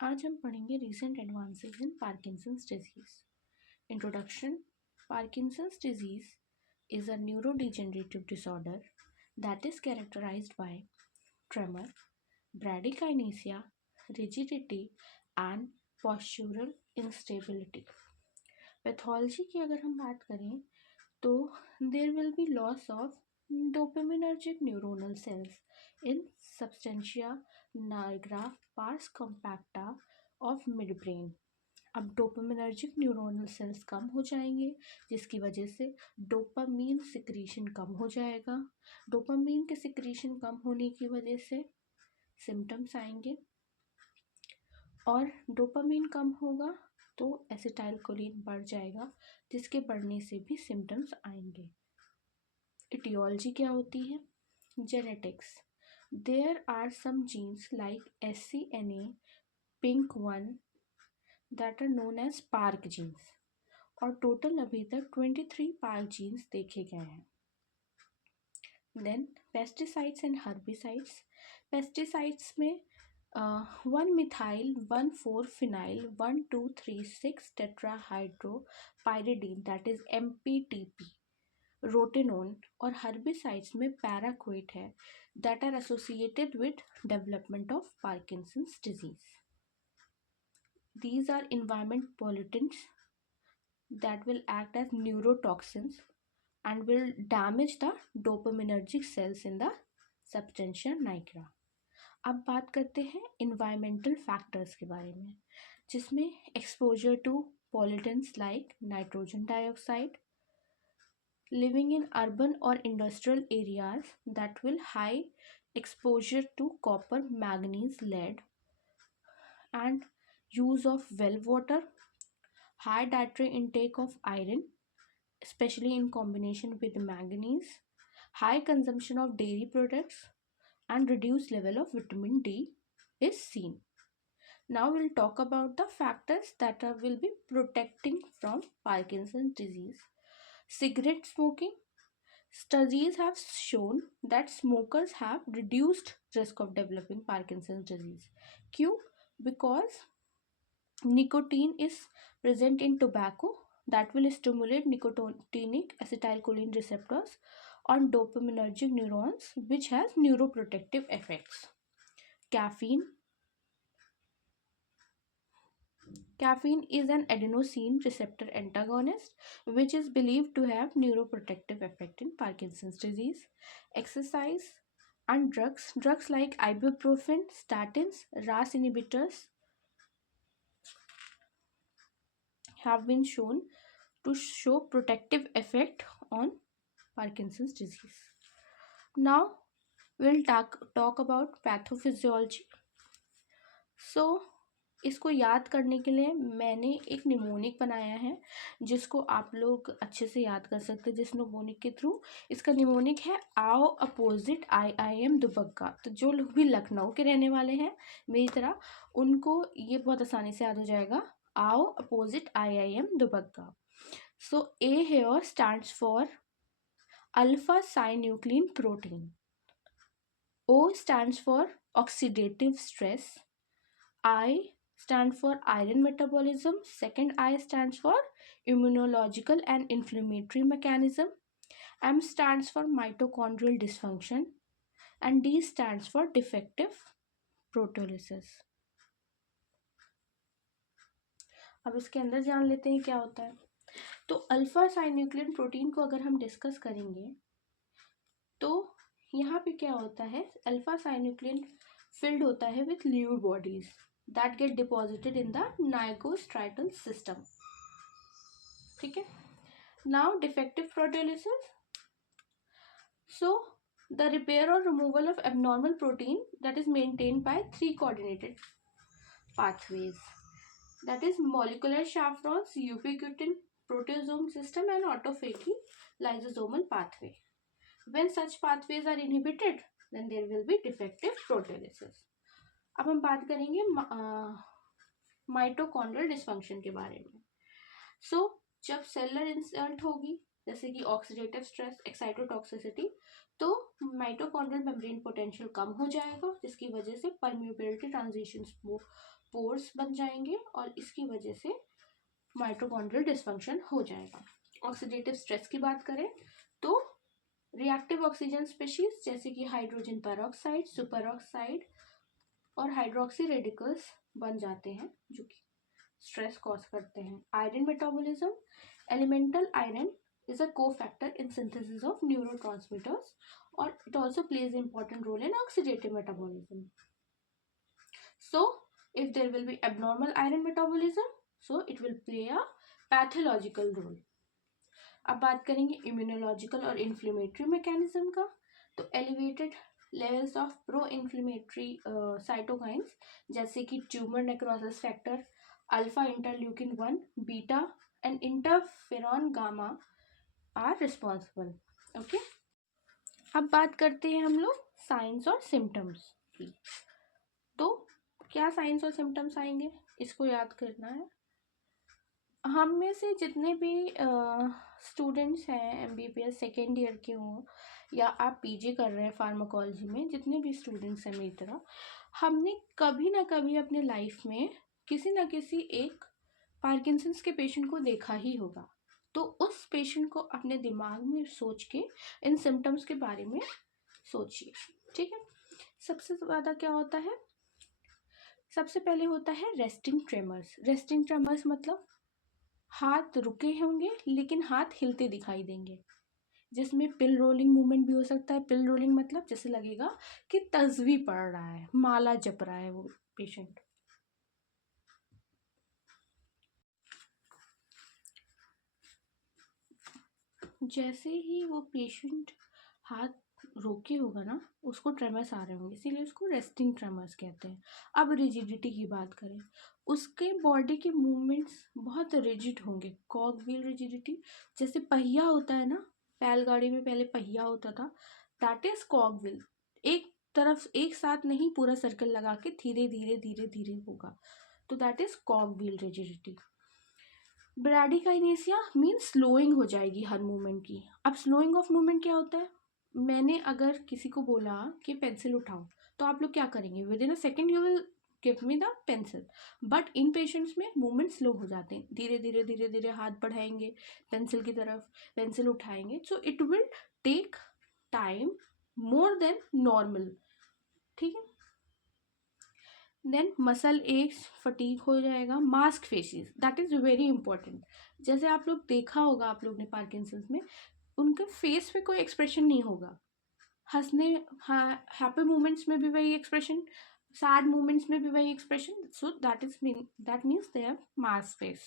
आज हम पढ़ेंगे recent advances in Parkinson's disease. Introduction. Parkinson's disease is a neurodegenerative disorder that is characterized by tremor, bradykinesia, rigidity and postural instability. Pathology की अगर हम बात करें तो there will be loss of dopaminergic neuronal cells in substantia nigra pars compacta of midbrain। अब dopaminergic neuronal sales कम हो जाएंगे जिसकी वजह से डोपामीन सिक्रीशन कम हो जाएगा। डोपामीन के सिक्रीशन कम होने की वजह से सिम्टम्स आएंगे और डोपामीन कम होगा तो एसिटाइलकोलिन बढ़ जाएगा जिसके बढ़ने से भी सिम्टम्स आएंगे। इटियोलॉजी क्या होती है? Genetics. There are some genes like SCNA PINK 1 that are known as park genes और टोटल अभी तक 23 पार्क जीन्स देखे गए हैं। Then pesticides and herbicides. Pesticides में 1-methyl 1,4-phenyl 1,2,3,6 tetrahydropyridine that is MPTP rotenone और हर्बिसाइड्स में पैराक्वेट है that are associated with development of Parkinson's disease. These are environment pollutants that will act as neurotoxins and will damage the dopaminergic cells in the substantia nigra। अब बात करते हैं environmental factors के बारे में जिसमें exposure to pollutants like nitrogen dioxide, living in urban or industrial areas that will high exposure to copper, manganese, lead and use of well water, high dietary intake of iron especially in combination with manganese, high consumption of dairy products and reduced level of vitamin D is seen. Now we'll talk about the factors that will be protecting from Parkinson's disease. Cigarette smoking. Studies have shown that smokers have reduced risk of developing Parkinson's disease. Q? Because nicotine is present in tobacco that will stimulate nicotinic acetylcholine receptors on dopaminergic neurons which has neuroprotective effects. Caffeine. Caffeine is an adenosine receptor antagonist which is believed to have neuroprotective effect in Parkinson's disease. Exercise and drugs. Drugs like ibuprofen, statins, RAS inhibitors have been shown to show protective effect on Parkinson's disease. Now we'll talk about pathophysiology. So इसको याद करने के लिए मैंने एक mnemonic बनाया है जिसको आप लोग अच्छे से याद कर सकते हैं जिस निमोनिक के थ्रू। इसका निमोनिक है आओ अपोजिट IIM दुबग्गा। तो जो लोग भी लखनऊ के रहने वाले हैं मेरी तरह उनको ये बहुत आसानी से याद हो जाएगा, आओ opposite IIM Dubagga. So A here stands for alpha synuclein protein, O stands for oxidative stress, I stand for iron metabolism, second I stands for immunological and inflammatory mechanism, M stands for mitochondrial dysfunction and D stands for defective proteolysis। अब इसके अंदर जान लेते हैं क्या होता है। तो अल्फा साइन्यूक्लिन प्रोटीन को अगर हम डिस्कस करेंगे तो यहाँ पे क्या होता है, अल्फा साइन्यूक्लिन फिल्ड होता है with lewd bodies that get deposited in the nigrostriatal system। ठीक है। Now defective proteolysis. So the repair or removal of abnormal protein that is maintained by 3 coordinated pathways, that is molecular chaperones, ubiquitin proteasome system and autophagy lysosomal pathway. When such pathways are inhibited then there will be defective proteolysis। अब हम बात करेंगे mitochondrial dysfunction के बारे में। सो जब cellular insult होगी जैसे कि ऑक्सीडेटिव स्ट्रेस, एक्साइटोटॉक्सिसिटी, तो माइटोकॉन्ड्रियल मेम्ब्रेन पोटेंशियल कम हो जाएगा, जिसकी वजह से परमिएबिलिटी ट्रांजिशंस पोर्स बन जाएंगे और इसकी वजह से माइटोकॉन्ड्रियल डिस्फंक्शन हो जाएगा। ऑक्सीडेटिव स्ट्रेस की बात करें तो रिएक्टिव ऑक्सीजन स्पीशीज जैसे कि हाइड्रोजन पेरोक्साइड, सुपर ऑक्साइड और हाइड्रोक्सी रेडिकल्स बन जाते हैं जो कि स्ट्रेस कॉज करते हैं। Iron metabolism, elemental iron is a cofactor in synthesis of neurotransmitters or it also plays an important role in oxidative metabolism. So if there will be abnormal iron metabolism, so it will play a pathological role. अब बात करेंगे immunological और inflammatory mechanism का, तो elevated levels of pro inflammatory cytokines जैसे कि tumour necrosis factor, alpha interleukin 1, beta and interferon gamma are responsible. Okay, अब बात करते हैं हम लोग साइंस और सिम्टम्स की। तो क्या साइंस और सिम्टम्स आएंगे, इसको याद करना है। हम में से जितने भी स्टूडेंट्स हैं एमबीबीएस सेकेंड ईयर के हों या आप पीजी कर रहे हैं फार्माकोलॉजी में, जितने भी स्टूडेंट्स हैं मेरी तरह, हमने कभी ना कभी अपने लाइफ में किसी ना किसी एक पार्किंसंस के पेशेंट को देखा ही होगा। तो उस पेशेंट को अपने दिमाग में सोच के इन सिम्टम्स के बारे में सोचिए, ठीक है। सबसे ज़्यादा क्या होता है, सबसे पहले होता है रेस्टिंग ट्रेमर्स। रेस्टिंग ट्रेमर्स मतलब हाथ रुके होंगे लेकिन हाथ हिलते दिखाई देंगे, जिसमें पिल रोलिंग मूवमेंट भी हो सकता है। पिल रोलिंग मतलब जैसे लगेगा कि तस्वी पढ़ रहा है, माला जप रहा है वो पेशेंट। जैसे ही वो पेशेंट हाथ रोके होगा ना, उसको ट्रेमर्स आ रहे होंगे, इसीलिए उसको रेस्टिंग ट्रेमर्स कहते हैं। अब रिजिडिटी की बात करें, उसके बॉडी के मूवमेंट्स बहुत रिजिड होंगे, कॉग व्हील रिजिडिटी। जैसे पहिया होता है ना, बैलगाड़ी में पहले पहिया होता था, दैट इज कॉग व्हील। एक तरफ एक साथ नहीं, पूरा सर्कल लगा के धीरे धीरे धीरे धीरे होगा, तो that is cog wheel rigidity. Bradykinesia means slowing हो जाएगी हर मूवमेंट की। अब स्लोइंग ऑफ मूवमेंट क्या होता है, मैंने अगर किसी को बोला कि पेंसिल उठाओ, तो आप लोग क्या करेंगे, with in a second you will give me the pencil. But in patients में मूवमेंट स्लो हो जाते हैं, धीरे धीरे धीरे धीरे हाथ बढ़ाएंगे पेंसिल की तरफ, पेंसिल उठाएंगे, so it will take time more than normal, ठीक है। देन मसल एक्स, फटीग हो जाएगा। Mask faces, that is very important. जैसे आप लोग देखा होगा, आप लोग ने पार्किंसंस में, उनके फेस पे कोई एक्सप्रेशन नहीं होगा। हंसने हैप्पी मोमेंट्स में भी वही एक्सप्रेशन, सैड मोमेंट्स में भी वही expression, so that means they have mask face.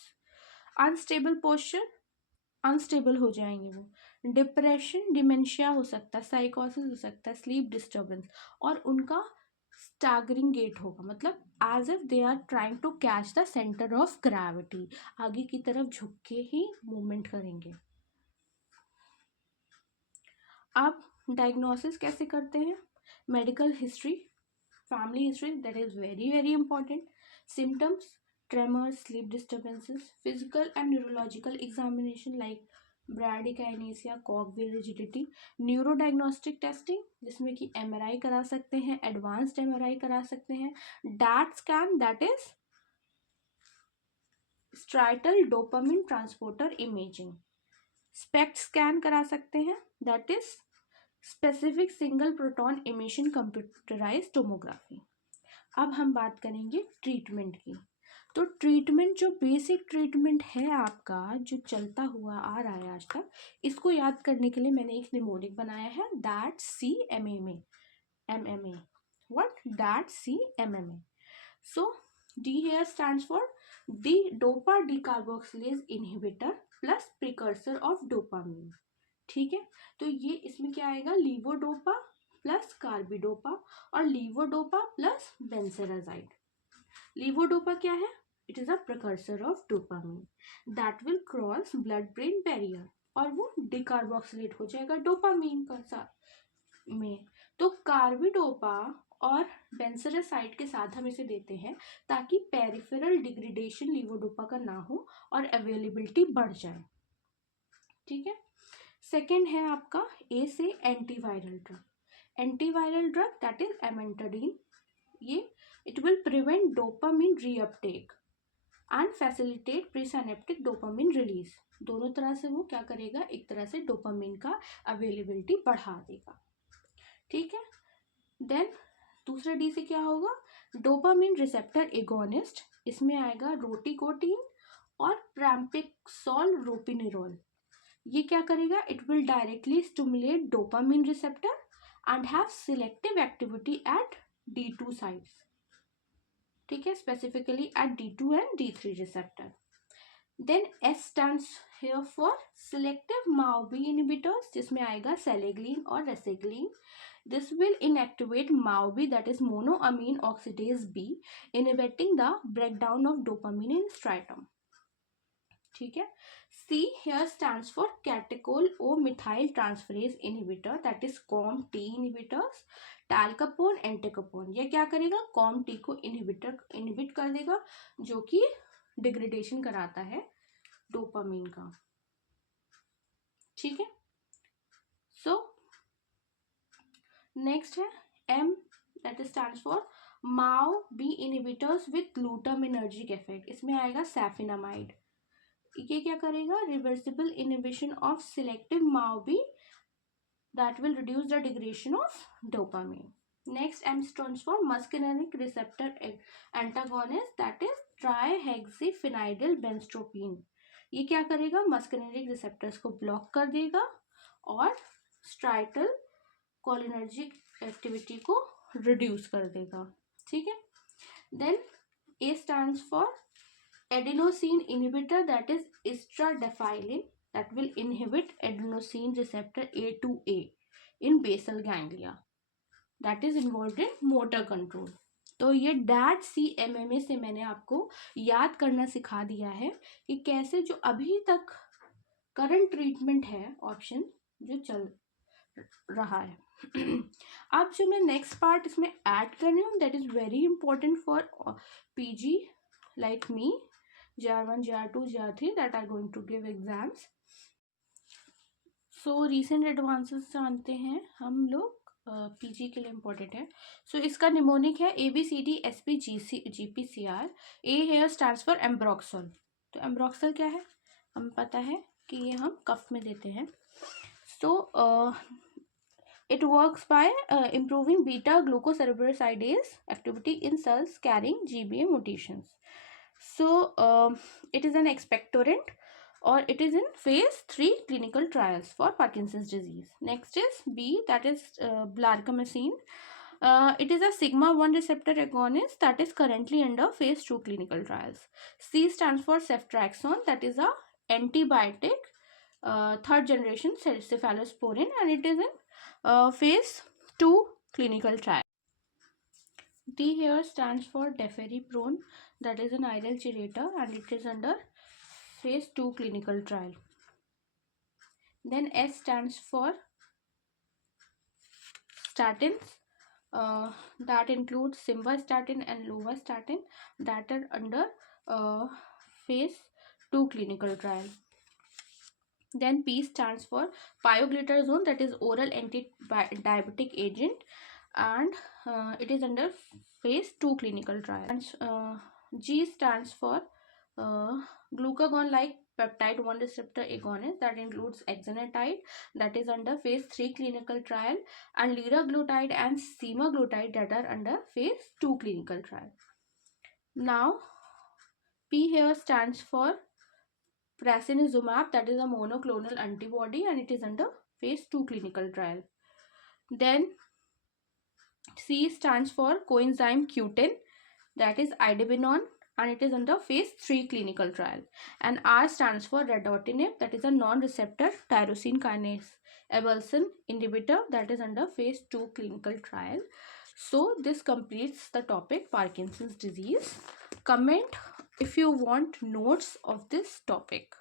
Unstable posture, unstable हो जाएंगे वो। डिप्रेशन, डिमेंशिया हो सकता है, साइकोसिस हो सकता है, स्लीप डिस्टर्बेंस, और उनका स्टैगरिंग गेट होगा, मतलब as if they are trying to catch the centre of gravity, आगे की तरफ झुक के ही मूवमेंट करेंगे। अब डायग्नोसिस कैसे करते हैं, medical history, family history, that is very very important. Symptoms, tremors, sleep disturbances, physical and neurological examination like bradykinesia, cog wheel rigidity. Neuro diagnostic testing, जिसमें कि एमआरआई करा सकते हैं, एडवांस्ड एमआरआई करा सकते हैं। DAT scan, that is striatal dopamine transporter imaging. SPECT scan करा सकते हैं, that is specific single proton emission computerise tomography. अब हम बात करेंगे ट्रीटमेंट की। तो ट्रीटमेंट, जो बेसिक ट्रीटमेंट है आपका, जो चलता हुआ आ रहा है आज तक, इसको याद करने के लिए मैंने एक निमोनिक बनाया है, that C M M A. What, that C M M A. So D here stands for D dopa decarboxylase inhibitor plus precursor of dopamine, ठीक है। तो ये इसमें क्या आएगा, लीवोडोपा प्लस कार्बिडोपा और लीवोडोपा प्लस बेंसेराजाइड। लीवोडोपा क्या है, it is a precursor of dopamine that will cross blood brain barrier और वो डिकार्बोक्सिलेट हो जाएगा डोपामीन का साथ में। तो कार्बिडोपा और बेंसेरासाइड के साथ हम इसे देते हैं ताकि पेरिफेरल डिग्रेडेशन लीवोडोपा का ना हो और अवेलेबिलिटी बढ़ जाए, ठीक है। सेकेंड है आपका ए से antiviral drug. Antiviral drug that is amantadine. ये it will prevent dopamine reuptake and facilitate presynaptic dopamine release. दोनों तरह से वो क्या करेगा, एक तरह से डोपामिन का अवेलेबिलिटी बढ़ा देगा. ठीक है. देन दूसरा डी से क्या होगा, डोपामिन रिसेप्टर एगोनिस्ट. इसमें आएगा रोटिकोटीन और प्राम्पिक्सोल रोपिनिरोल. ये क्या करेगा, it will directly stimulate dopamine receptor and have selective activity at D2 sites. ठीक है, specifically at D2 and D3 receptor. Then S stands here for selective MAO-B inhibitors, जिसमें आएगा सेलेग्लिन और रेसेग्लिन. This will inactivate MAO-B, that is monoamine oxidase B, inhibiting the breakdown of dopamine in striatum. ठीक है. C here stands for catechol O methyl transferase inhibitor, that is COMT inhibitors. Talcapone, entacapone, ये क्या करेगा, COMT को inhibit कर देगा, जो कि डिग्रेडेशन कराता है डोपामिन का. ठीक है. सो नेक्स्ट है M, that stands for MAO-B inhibitors with glutaminergic effect. इसमें आएगा सैफिनामाइड. ये क्या करेगा, reversible inhibition of selective MAO-B that will reduce the degradation of dopamine. Next, M stands for muscarinic receptor antagonist, that is trihexyphenidyl benztropine. ये क्या करेगा, muscarinic receptors को block कर देगा और स्ट्राइटल कोलिनर्जिक एक्टिविटी को रिड्यूस कर देगा. ठीक है. Then A stands for adenosine inhibitor, that is estradiol, that will inhibit adenosine receptor A2A in basal ganglia, that is involved in motor control. तो ये DAT-CMMA से मैंने आपको याद करना सिखा दिया है कि कैसे जो अभी तक करंट ट्रीटमेंट है ऑप्शन जो चल रहा है. अब जो मैं नेक्स्ट पार्ट इसमें ऐड कर रही हूँ, that is very important for PG like me, JR1, JR2, JR3 that are going to give exams. So recent advances जानते हैं हम लोग, PG के लिए इम्पोर्टेंट है. सो इसका निमोनिक है ABCD SP GPCR. A here stands for ambroxol. तो एम्ब्रोक्सोल क्या है, हमें पता है कि ये हम कफ में देते हैं. सो it works by improving beta glucocerebrosidase activity in cells carrying GBA mutations. So it is an expectorant or it is in phase 3 clinical trials for Parkinson's disease. Next is B, that is blarcamesine. It is a sigma-1 receptor agonist that is currently under phase 2 clinical trials. C stands for ceftriaxone, that is a antibiotic, third generation cephalosporin, and it is in phase 2 clinical trial. D here stands for deferriprone, that is an iryl chelator, and it is under phase 2 clinical trial. Then S stands for statins, that includes simvastatin and lovastatin, that are under phase 2 clinical trial. Then P stands for pioglitazone, that is oral anti-diabetic agent, and it is under phase 2 clinical trial. And G stands for glucagon-like peptide 1 receptor agonist, that includes exenatide, that is under phase 3 clinical trial, and liraglutide and semaglutide, that are under phase 2 clinical trial. Now P here stands for prasinezumab, that is a monoclonal antibody, and it is under phase 2 clinical trial. Then C stands for coenzyme Q10, that is idebenone, and it is under phase 3 clinical trial. And R stands for redotinib, that is a non-receptor tyrosine kinase Abelson inhibitor, that is under phase 2 clinical trial. So this completes the topic Parkinson's disease. Comment if you want notes of this topic.